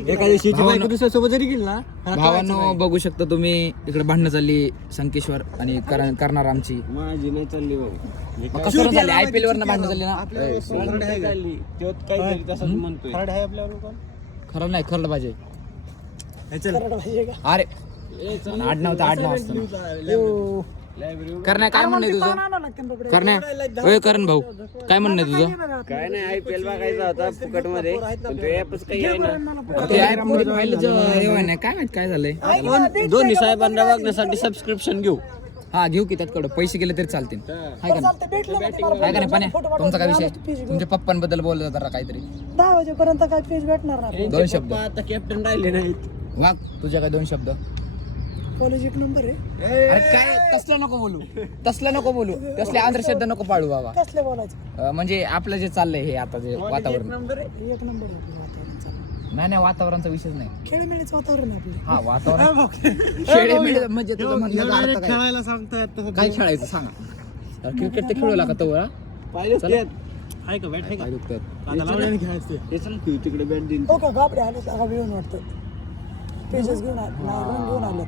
एखाद्या शेती बायको दुसऱ्यासोबत जरी गेली ना भावांनो बघू शकता तुम्ही इकडे भांडणं चालली संकेश्वर आणि करणार आमची माझी नाही चालली बाबा कसं झाली IPL वरनं भांडणं चालली ना चालली तेव्हा काहीतरी तसंच म्हणतोय खरं नाही खरं पाहिजे अरे आडनाव तर आडनाव असतं करण्या काय म्हणणं तुझं करण्या करण भाऊ काय म्हणणं तुझं काय नाही IPL बघायचा होता फुकट मध्ये पण ते ऍपच काही आहे ना ते ऍप मध्ये पाहिलं नाही काय माहित काय झालंय दोन्ही साहेबांना बघण्यासाठी सबस्क्रिप्शन घेऊ हा घेऊ की त्याकडे पैसे गेले तरी चालतील हाय का नाही पाण्या तुमचा काय विषय तुमच्या पप्पांबद्दल बोलत जरा काहीतरी 10 वाजेपर्यंत काय पेज भेटणार नाही. दोन शब्द आता कॅप्टन राहिले नाहीत वाघ तुझ्या काय दोन शब्द कॉलेज एक नंबर आहे. अरे काय तसलं नको बोलू तसले अंधश्रद्धा नको पाळू बाबा कसले बोलायचं म्हणजे आपलं जे चाललंय हे आता जे वातावरण एक नंबर आहे आपलं वातावरण चालू. नाही वातावरांचा विषयच नाही खेळीमेळीचं वातावरण आहे आपलं. हा वातावरण खेळ म्हणजे तुझं म्हणण्याचा अर्थ काय? खेळायला सांगतायत काय खेळायचं सांगा क्रिकेट ते खेळू लागा तो आहे का बॅट आहे का दुखतात हे चल तू तिकडे बॅट देईन हो का गाबडे आले का घेऊन वाटतं पेजेस घेऊन आले